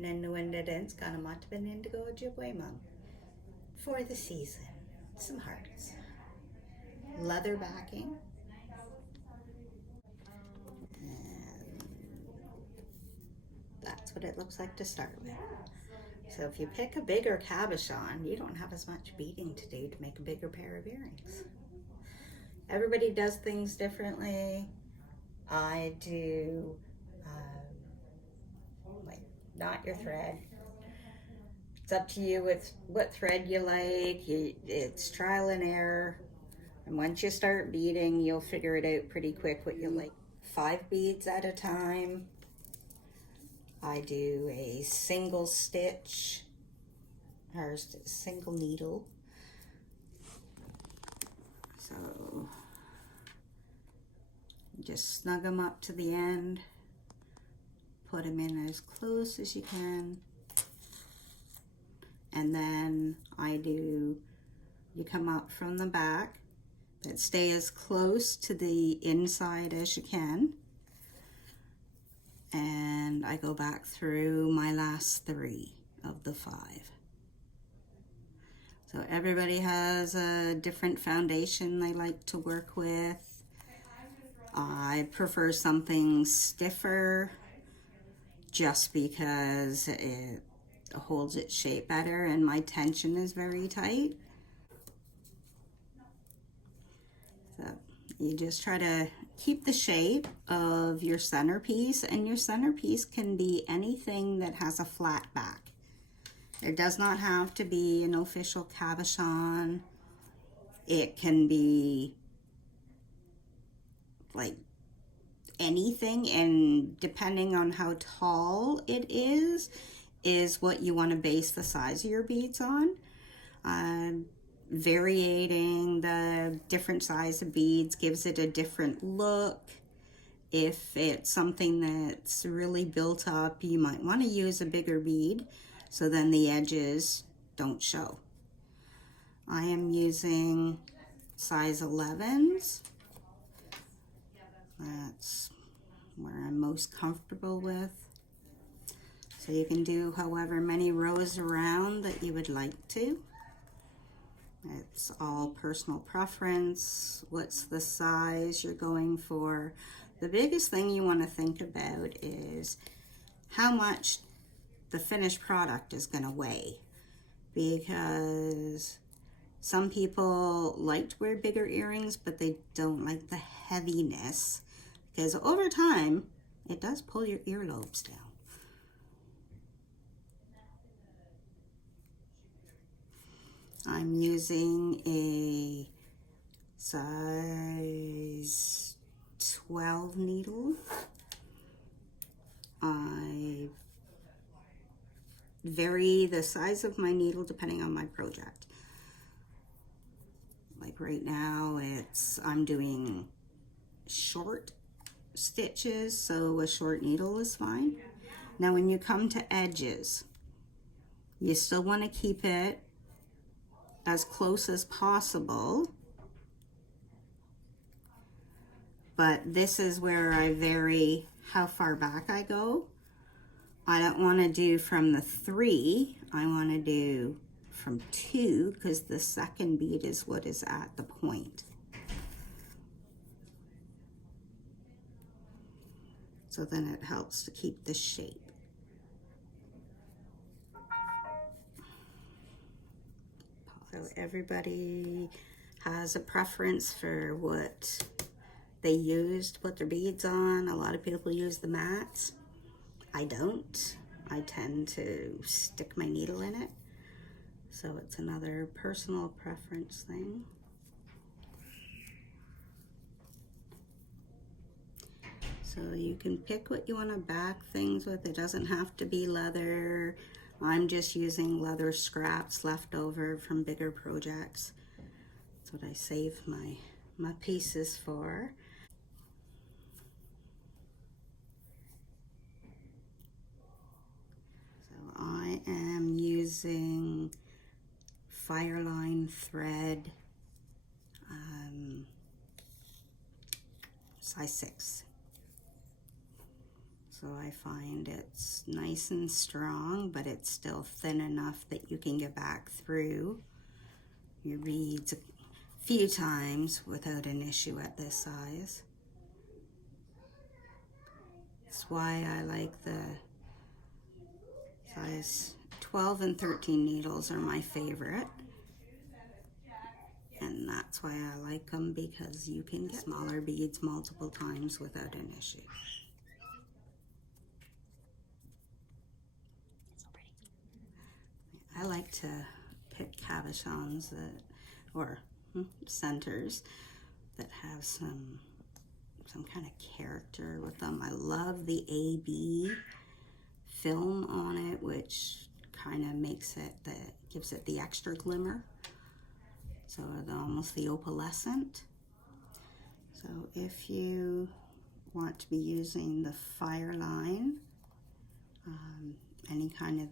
Nanuendadens Ganamataban Indigo Ojibwemang for the season. Some hearts. Leather backing. And that's what it looks like to start with. So if you pick a bigger cabochon, you don't have as much beading to do to make a bigger pair of earrings. Everybody does things differently. I do like knot your thread. It's up to you with what thread you like. It's trial and error. And once you start beading, you'll figure it out pretty quick what you like. 5 beads at a time. I do a single stitch or single needle. So just snug them up to the end. Put them in as close as you can. And then you come up from the back, but stay as close to the inside as you can. And I go back through my last 3 of the 5. So everybody has a different foundation they like to work with. I prefer something stiffer just because it holds its shape better and my tension is very tight. So you just try to keep the shape of your centerpiece, and your centerpiece can be anything that has a flat back. It does not have to be an official cabochon. It can be like anything, and depending on how tall it is what you want to base the size of your beads on. Varying the different size of beads gives it a different look. If it's something that's really built up, you might want to use a bigger bead so then the edges don't show. I am using size 11s. That's where I'm most comfortable with. So you can do however many rows around that you would like to. It's all personal preference. What's the size you're going for? The biggest thing you want to think about is how much the finished product is going to weigh, because some people like to wear bigger earrings, but they don't like the heaviness, because over time it does pull your earlobes down. I'm using a size 12 needle. I vary the size of my needle depending on my project. Like right now I'm doing short stitches, so a short needle is fine. Now when you come to edges, you still want to keep it as close as possible, but this is where I vary how far back I go. I don't want to do from the 3, I want to do from 2, because the second bead is what is at the point. So then it helps to keep the shape. So everybody has a preference for what they use to put their beads on. A lot of people use the mats. I don't. I tend to stick my needle in it. So it's another personal preference thing. So you can pick what you want to back things with. It doesn't have to be leather. I'm just using leather scraps left over from bigger projects. That's what I save my pieces for. So I am using Fireline thread, size 6. So I find it's nice and strong, but it's still thin enough that you can get back through your beads a few times without an issue at this size. That's why I like the size 12 and 13 needles are my favorite. And that's why I like them, because you can get smaller beads multiple times without an issue. I like to pick cabochons that, or centers that have some kind of character with them. I love the AB film on it, which kind of makes it, gives it the extra glimmer. So almost the opalescent. So if you want to be using the fire line, any kind of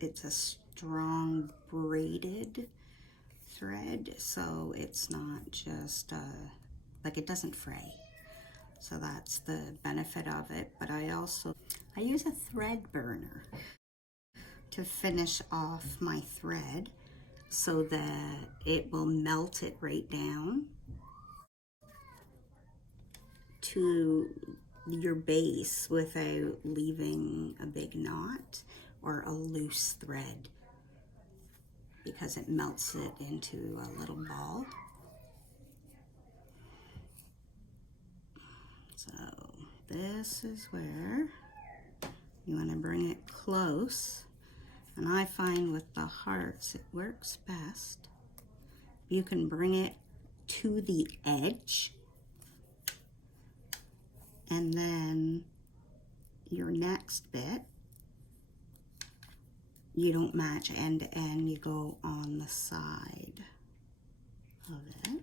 it's a strong braided thread, so it's not just like, it doesn't fray. So that's the benefit of it. But I use a thread burner to finish off my thread so that it will melt it right down to your base without leaving a big knot or a loose thread, because it melts it into a little ball. So this is where you want to bring it close, and I find with the hearts it works best. You can bring it to the edge, and then your next bit, you don't match end to end, you go on the side of it.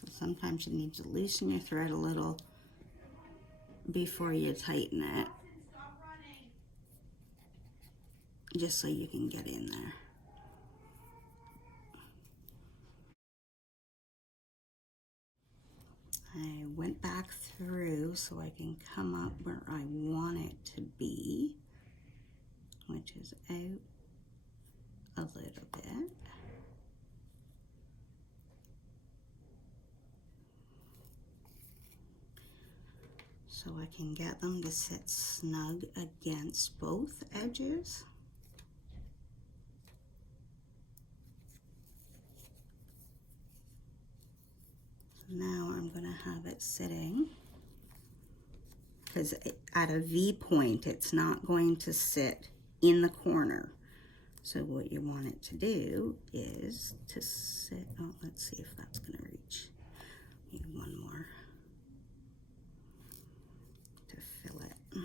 So sometimes you need to loosen your thread a little before you tighten it, just so you can get in there. I went back through so I can come up where I want it to be, which is out a little bit. So I can get them to sit snug against both edges. Now I'm going to have it sitting, because at a V point it's not going to sit in the corner. So what you want it to do is to sit, oh, let's see if that's going to reach. Need one more to fill it.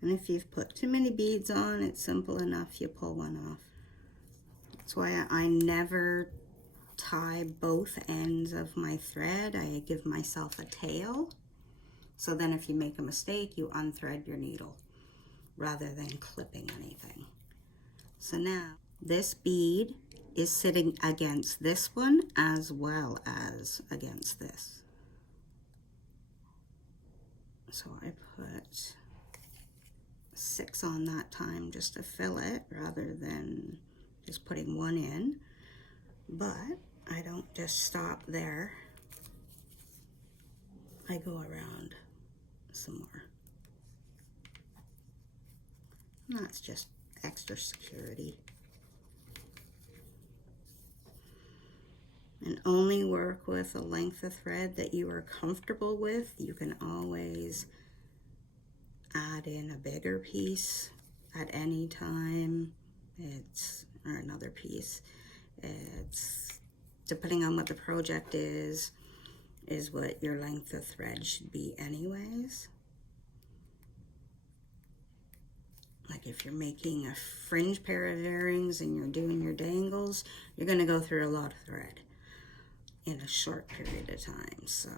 And if you've put too many beads on, it's simple enough, you pull one off. That's why I never tie both ends of my thread. I give myself a tail. So then if you make a mistake, you unthread your needle rather than clipping anything. So now this bead is sitting against this one as well as against this. So I put 6 on that time just to fill it rather than just putting one in. But I don't just stop there. I go around some more. And that's just extra security. And only work with a length of thread that you are comfortable with. You can always add in a bigger piece at any time. Or another piece. It's depending on what the project is what your length of thread should be anyways. Like if you're making a fringe pair of earrings and you're doing your dangles, you're going to go through a lot of thread in a short period of time. So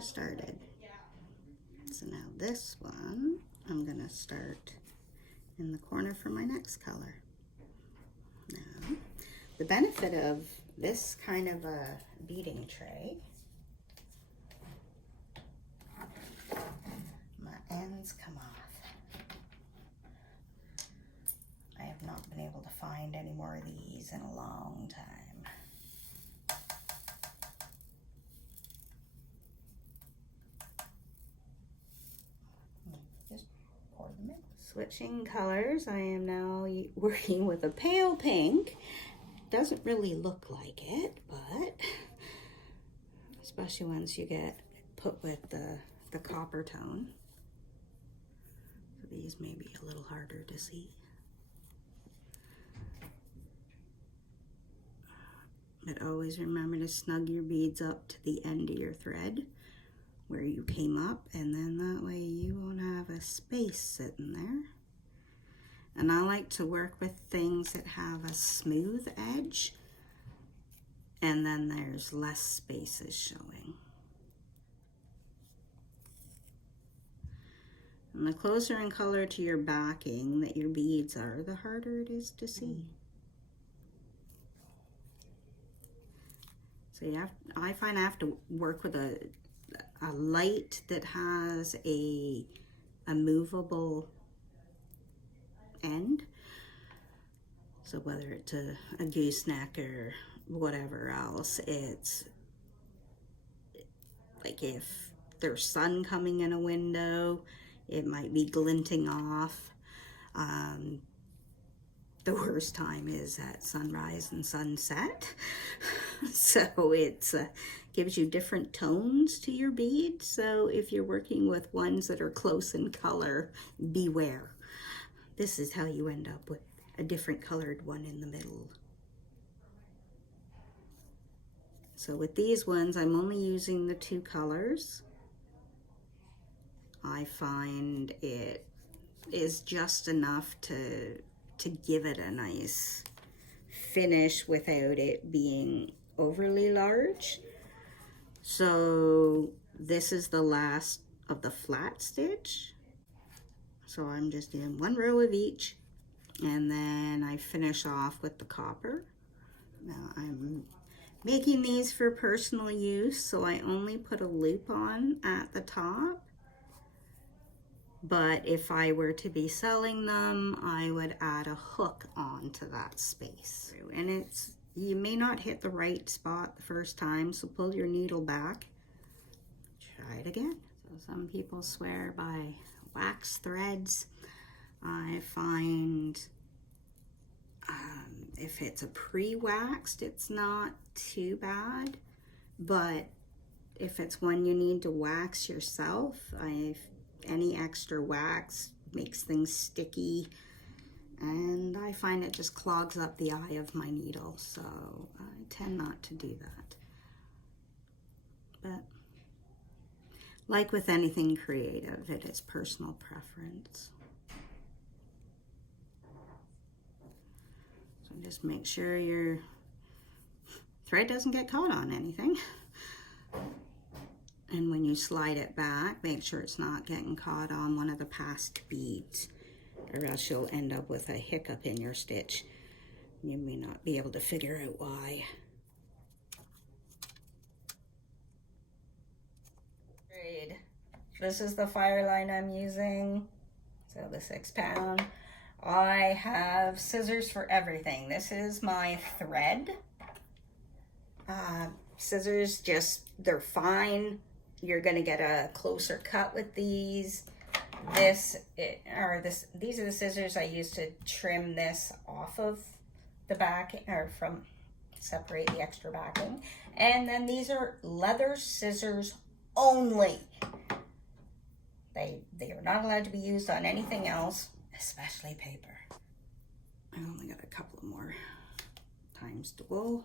you started. So now this one, I'm gonna start in the corner for my next color. Now, the benefit of this kind of a beading tray, my ends come off. I have not been able to find any more of these in a long time. Just pour them in. Switching colors, I am now working with a pale pink. Doesn't really look like it, but especially once you get put with the copper tone. So these may be a little harder to see. But always remember to snug your beads up to the end of your thread where you came up, and then that way you won't have a space sitting there. And I like to work with things that have a smooth edge, and then there's less spaces showing. And the closer in color to your backing that your beads are, the harder it is to see. So I find I have to work with a light that has a movable end. So whether it's a gooseneck or whatever else, it's like if there's sun coming in a window, it might be glinting off. The worst time is at sunrise and sunset. So it gives you different tones to your bead. So if you're working with ones that are close in color, beware. This is how you end up with a different colored one in the middle. So with these ones, I'm only using the 2 colors. I find it is just enough to give it a nice finish without it being overly large. So this is the last of the flat stitch. So I'm just doing 1 row of each, and then I finish off with the copper. Now I'm making these for personal use, so I only put a loop on at the top. But if I were to be selling them, I would add a hook onto that space. And you may not hit the right spot the first time, so pull your needle back. Try it again. So some people swear by wax threads. I find if it's a pre-waxed, it's not too bad. But if it's one you need to wax yourself, any extra wax makes things sticky, and I find it just clogs up the eye of my needle, so I tend not to do that. But like with anything creative, it is personal preference. So just make sure your thread doesn't get caught on anything. And when you slide it back, make sure it's not getting caught on one of the past beads, or else you'll end up with a hiccup in your stitch. You may not be able to figure out why. This is the fire line I'm using, so the 6 pound. I have scissors for everything. This is my thread. Scissors, they're fine. You're gonna get a closer cut with these. These are the scissors I use to trim this off of the back, or separate the extra backing. And then these are leather scissors only. They are not allowed to be used on anything else, especially paper. I only got a couple of more times to go.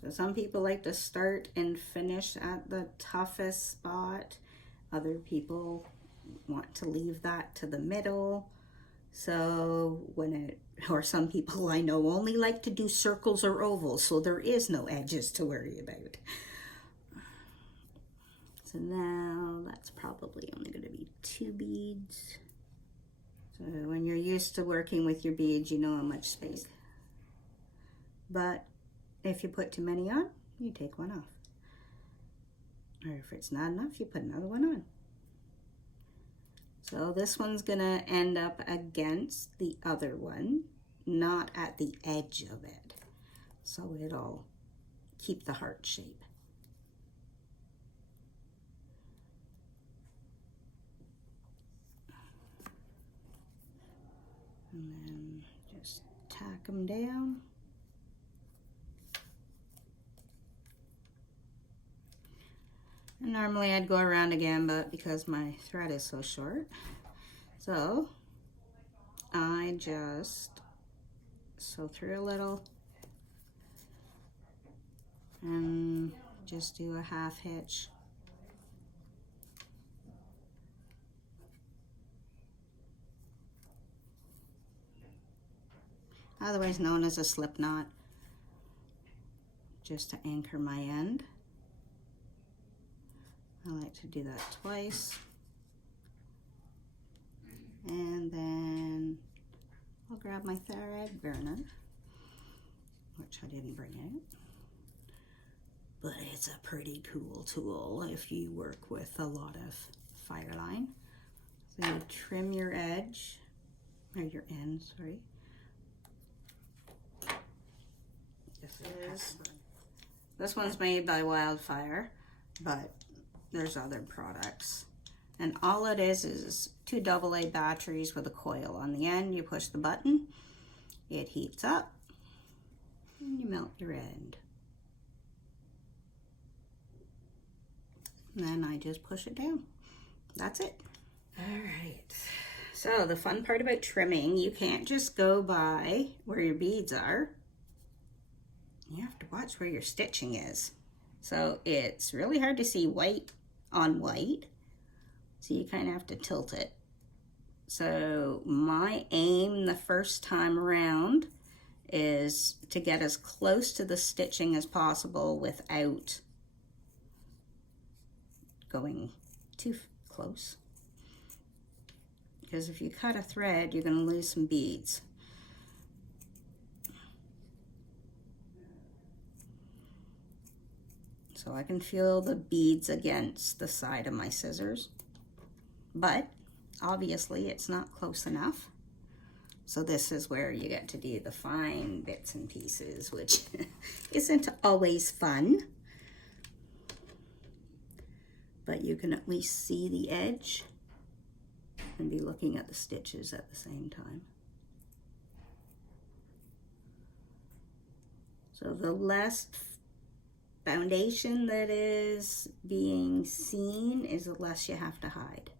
So some people like to start and finish at the toughest spot. Other people want to leave that to the middle. So or some people I know only like to do circles or ovals, so there is no edges to worry about. So now that's probably only going to be 2 beads. So when you're used to working with your beads, you know how much space. But if you put too many on, you take one off. Or if it's not enough, you put another one on. So this one's gonna end up against the other one, not at the edge of it. So it'll keep the heart shape. And then just tack them down. And normally I'd go around again, but because my thread is so short, so I just sew through a little and just do a half hitch. Otherwise known as a slip knot, just to anchor my end. I like to do that twice. And then I'll grab my thread burner, which I didn't bring out. But it's a pretty cool tool if you work with a lot of fire line. So you trim your edge, or your end, sorry. This one's made by Wildfire, but there's other products. And all it is 2 AA batteries with a coil on the end. You push the button, it heats up, and you melt your end. And then I just push it down. That's it. All right. So the fun part about trimming, you can't just go by where your beads are. You have to watch where your stitching is. So it's really hard to see white on white. So you kind of have to tilt it. So my aim the first time around is to get as close to the stitching as possible without going too close. Because if you cut a thread, you're going to lose some beads. So I can feel the beads against the side of my scissors, but obviously it's not close enough. So this is where you get to do the fine bits and pieces, which isn't always fun, but you can at least see the edge and be looking at the stitches at the same time. So the less foundation that is being seen is the less you have to hide.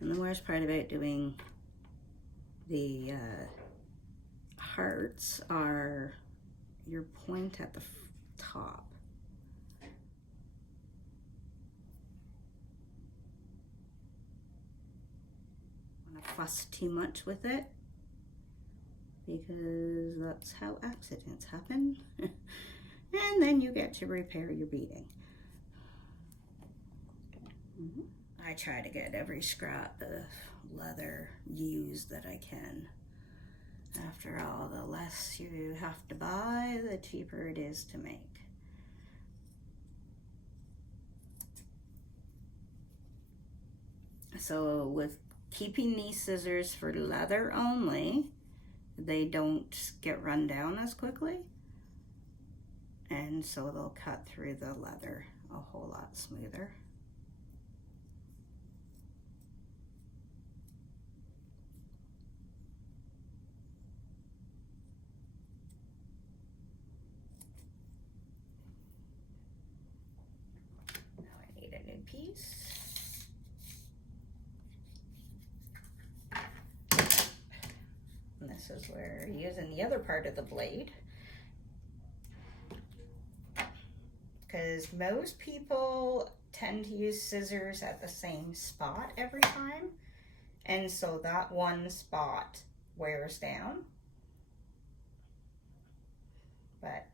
And the worst part about doing the hearts are your point at the top. Fuss too much with it, because that's how accidents happen. And then you get to repair your beading. I try to get every scrap of leather used that I can. After all, the less you have to buy, the cheaper it is to make. So with keeping these scissors for leather only, they don't get run down as quickly, and so they'll cut through the leather a whole lot smoother. Now I need a new piece. this is where you're using the other part of the blade. Because most people tend to use scissors at the same spot every time. And so that one spot wears down. But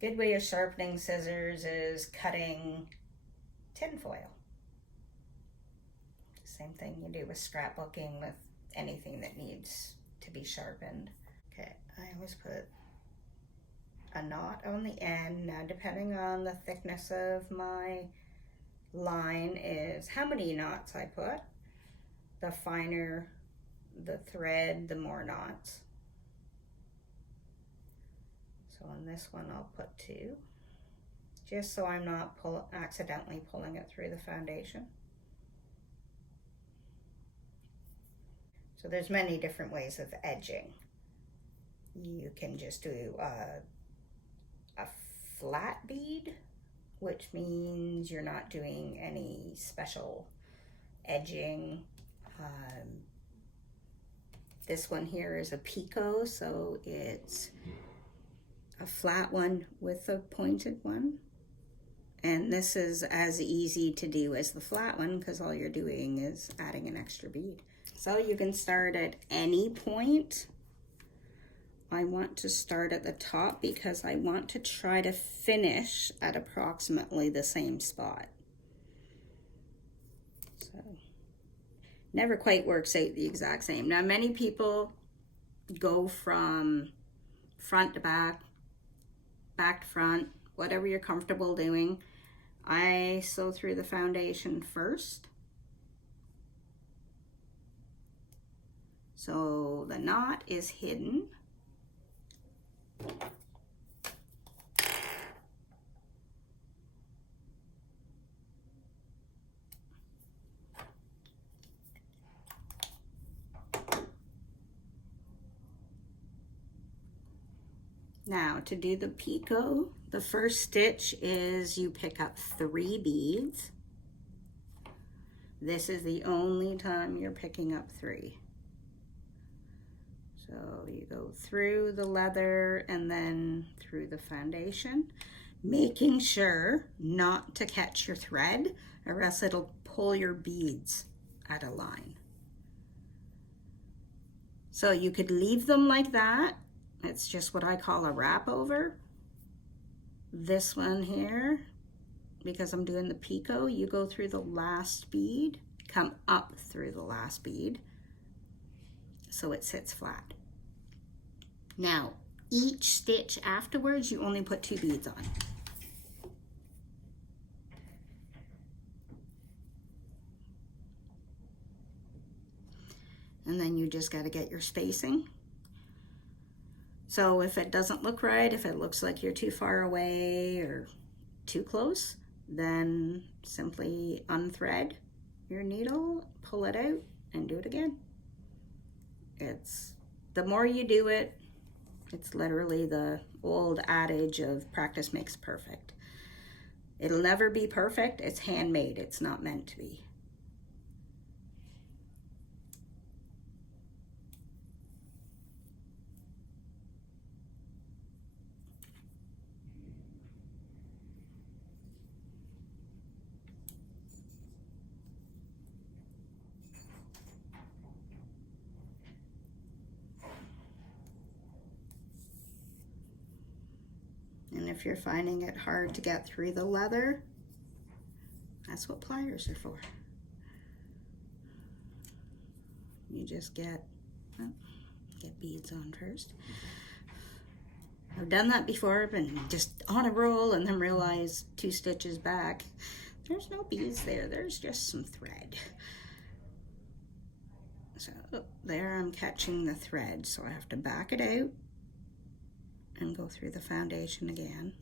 good way of sharpening scissors is cutting tin foil. Same thing you do with scrapbooking with anything that needs to be sharpened. Okay, I always put a knot on the end. Now, depending on the thickness of my line is how many knots I put. The finer the thread, the more knots. So on this one, I'll put 2, just so I'm not accidentally pulling it through the foundation. So there's many different ways of edging. You can just do a flat bead, which means you're not doing any special edging. This one here is a picot, so it's a flat one with a pointed one. And this is as easy to do as the flat one because all you're doing is adding an extra bead. So you can start at any point. I want to start at the top because I want to try to finish at approximately the same spot. So never quite works out the exact same. Now many people go from front to back, back to front, whatever you're comfortable doing. I sew through the foundation first. So the knot is hidden. Now to do the picot, the first stitch is you pick up 3 beads. This is the only time you're picking up 3. So you go through the leather and then through the foundation, making sure not to catch your thread or else it'll pull your beads at a line. So you could leave them like that. It's just what I call a wrap over. This one here, because I'm doing the picot, you go through the last bead, come up through the last bead, so it sits flat. Now, each stitch afterwards, you only put 2 beads on. And then you just got to get your spacing. So if it doesn't look right, if it looks like you're too far away or too close, then simply unthread your needle, pull it out, and do it again. It's the more you do it, it's literally the old adage of practice makes perfect. It'll never be perfect. It's handmade. It's not meant to be. And if you're finding it hard to get through the leather, that's what pliers are for. You just get beads on first. I've done that before, been just on a roll and then realized 2 stitches back, there's no beads there, there's just some thread. So there I'm catching the thread, so I have to back it out and go through the foundation again.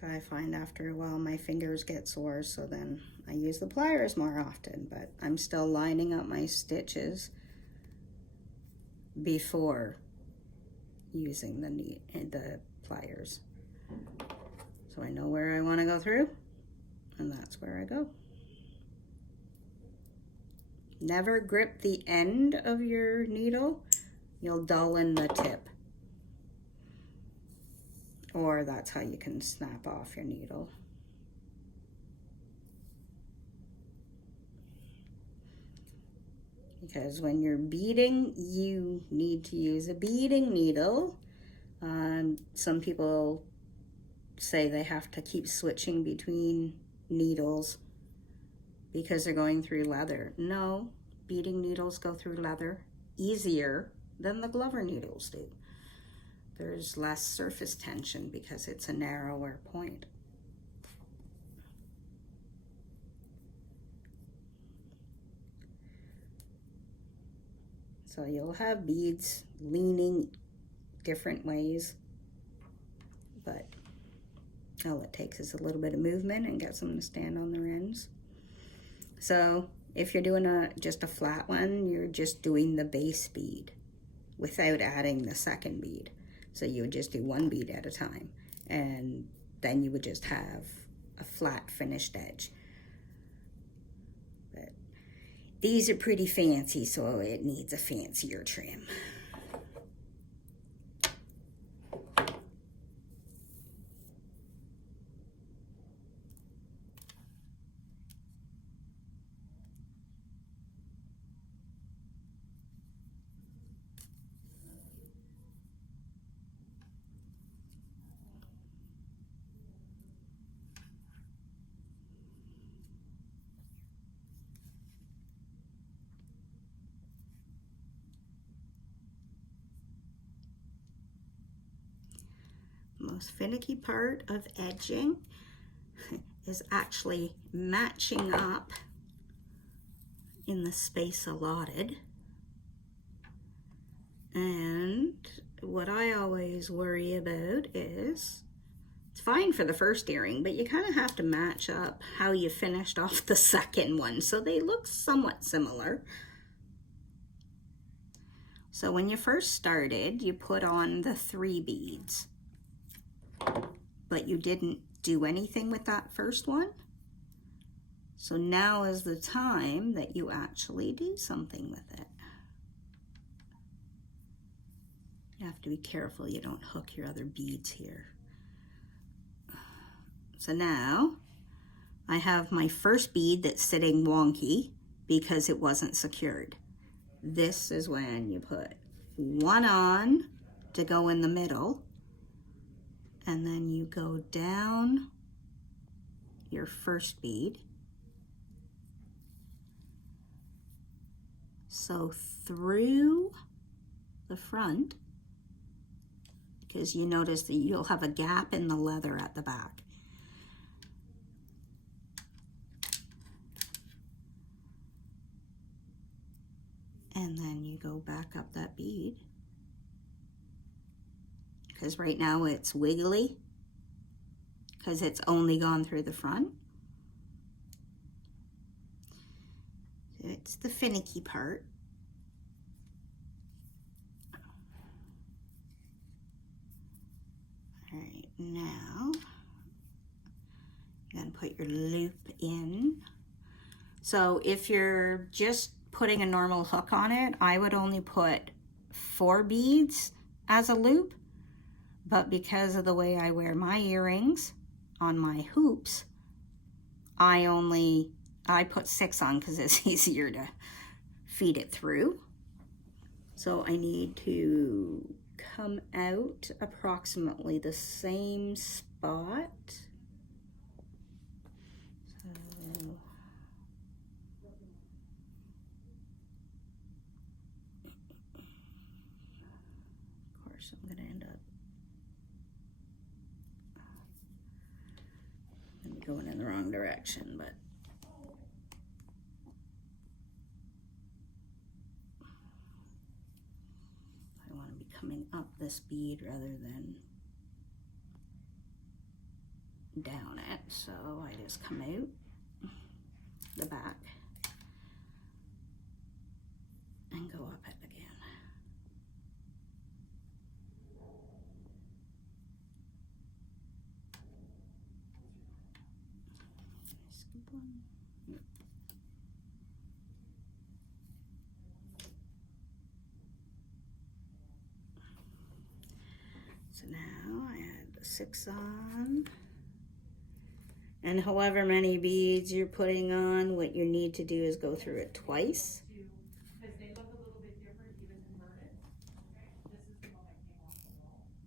So I find after a while my fingers get sore, so then I use the pliers more often, but I'm still lining up my stitches before using the pliers. So I know where I want to go through, and that's where I go. Never grip the end of your needle. You'll dull the tip. Or that's how you can snap off your needle. Because when you're beading, you need to use a beading needle. Some people say they have to keep switching between needles because they're going through leather. No, beading needles go through leather easier than the Glover needles do. There's less surface tension because it's a narrower point. So you'll have beads leaning different ways, but all it takes is a little bit of movement and gets them to stand on their ends. So if you're doing just a flat one, you're just doing the base bead without adding the second bead. So you would just do one bead at a time, and then you would just have a flat finished edge. But these are pretty fancy, so it needs a fancier trim. Most finicky part of edging is actually matching up in the space allotted. And what I always worry about is, it's fine for the first earring, but you kind of have to match up how you finished off the second one so they look somewhat similar. So when you first started, you put on the 3 beads, but you didn't do anything with that first one. So now is the time that you actually do something with it. You have to be careful you don't hook your other beads here. So now I have my first bead that's sitting wonky because it wasn't secured. This is when you put one on to go in the middle, and then you go down your first bead. So through the front, because you notice that you'll have a gap in the leather at the back. And then you go back up that bead, because right now it's wiggly because it's only gone through the front. So it's the finicky part. All right, now you're going to put your loop in. So if you're just putting a normal hook on it, I would only put 4 beads as a loop, but because of the way I wear my earrings on my hoops, I put 6 on because it's easier to feed it through. So I need to come out approximately the same spot. So I'm going to end up going in the wrong direction, but I want to be coming up this bead rather than down it. So I just come out the back and go up it again. So now I add the 6 on. And however many beads you're putting on, what you need to do is go through it twice.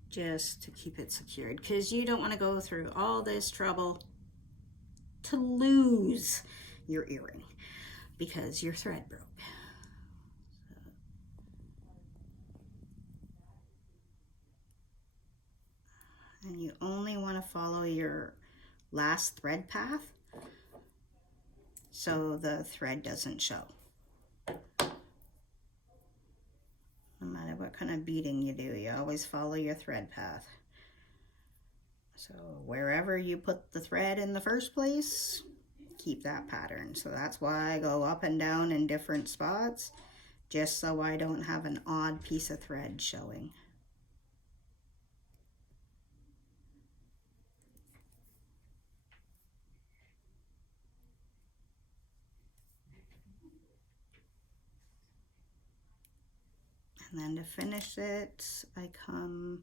Just to keep it secured, because you don't want to go through all this trouble to lose your earring because your thread broke. And you only want to follow your last thread path so the thread doesn't show. No matter what kind of beading you do, you always follow your thread path. So wherever you put the thread in the first place, keep that pattern. So that's why I go up and down in different spots, just so I don't have an odd piece of thread showing. And then to finish it, I come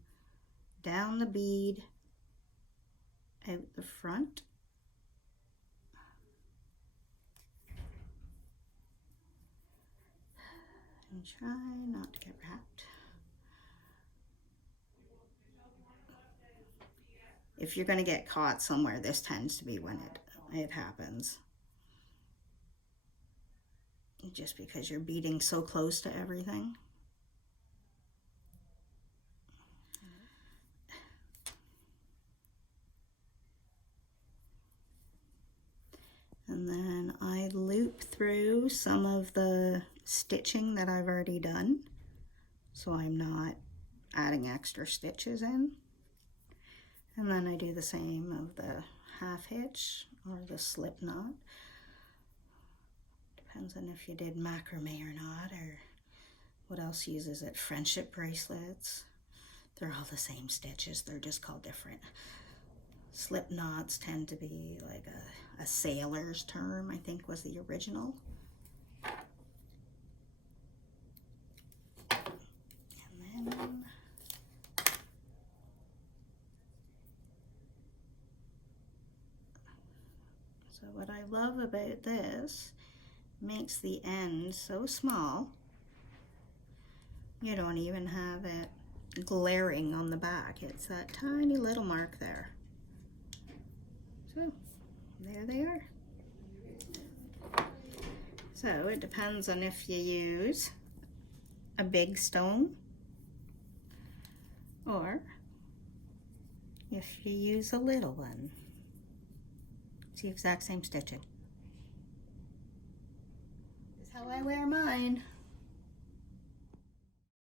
down the bead, out the front, and try not to get wrapped. If you're going to get caught somewhere, this tends to be when it happens. Just because you're beading so close to everything. And then I loop through some of the stitching that I've already done, so I'm not adding extra stitches in. And then I do the same of the half hitch or the slip knot. Depends on if you did macrame or not, or what else uses it. Friendship bracelets. They're all the same stitches, they're just called different. Slip knots tend to be like a sailor's term, I think was the original. And then so what I love about this, makes the end so small, you don't even have it glaring on the back. It's that tiny little mark there. So there they are. So it depends on if you use a big stone or if you use a little one. It's the exact same stitching. This is how I wear mine.